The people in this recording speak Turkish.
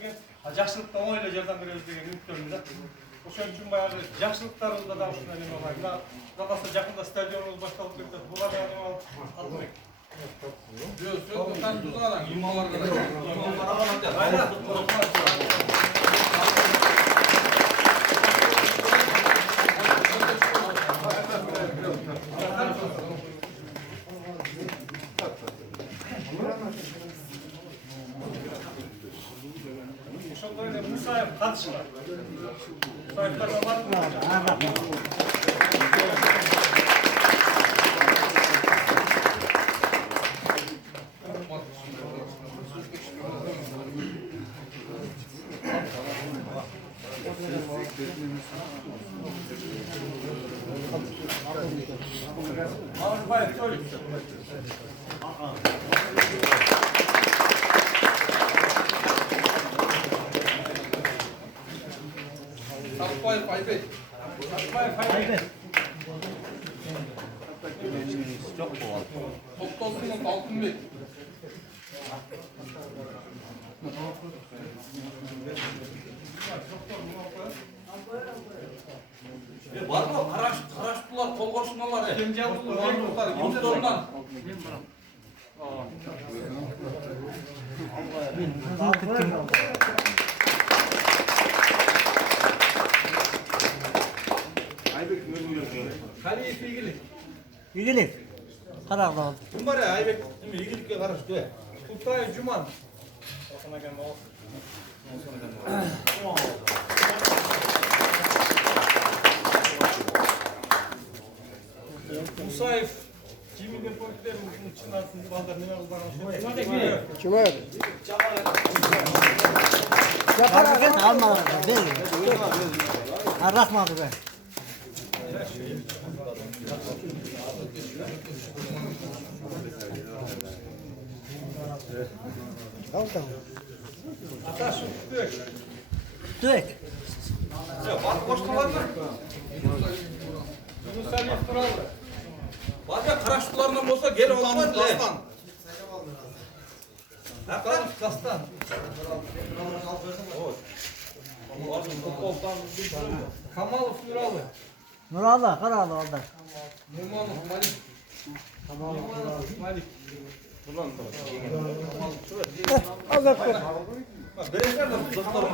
берген, жакшылыкта оңой эле жардам беребиз деген үмүттөрмүн да. Ошон үчүн баягы жакшылыктарыбызда да ушундай неме бар. Мына Кудай кааласа жакында стадионубуз башталып кетет. Буга да неме алып калдырайык. Ошондой эле Мусаев катышкан. Мусаевдарга бардым. Мамырбаев Толик. Саппаев Айбек. Тоқтосынов Алтынбек. Бар mı? Karaştılar, kol koşmaları. Yurtlarından. Kaliyev ilgili. İgilik. Kararlı oldu. Kim var ya Aybek? İlgilikle karıştı. Кутаев Жуман. Мусаев Жимиген полктерин чынасын балдар неме кылган ошо. Kime? Yaparak et almadı. Değil. Arratmadı be. Oldu. Аташ, тök. Dök. Var koştular mı? Yunus Aliyev turaldı. Var ya karaştılarından olsa gel olamaz da. Dastan. Kamalov Nuralı. Nurallah, kararlı oldu. Numanov Malik. Malik. Azat koy. Berekler de dostlarım.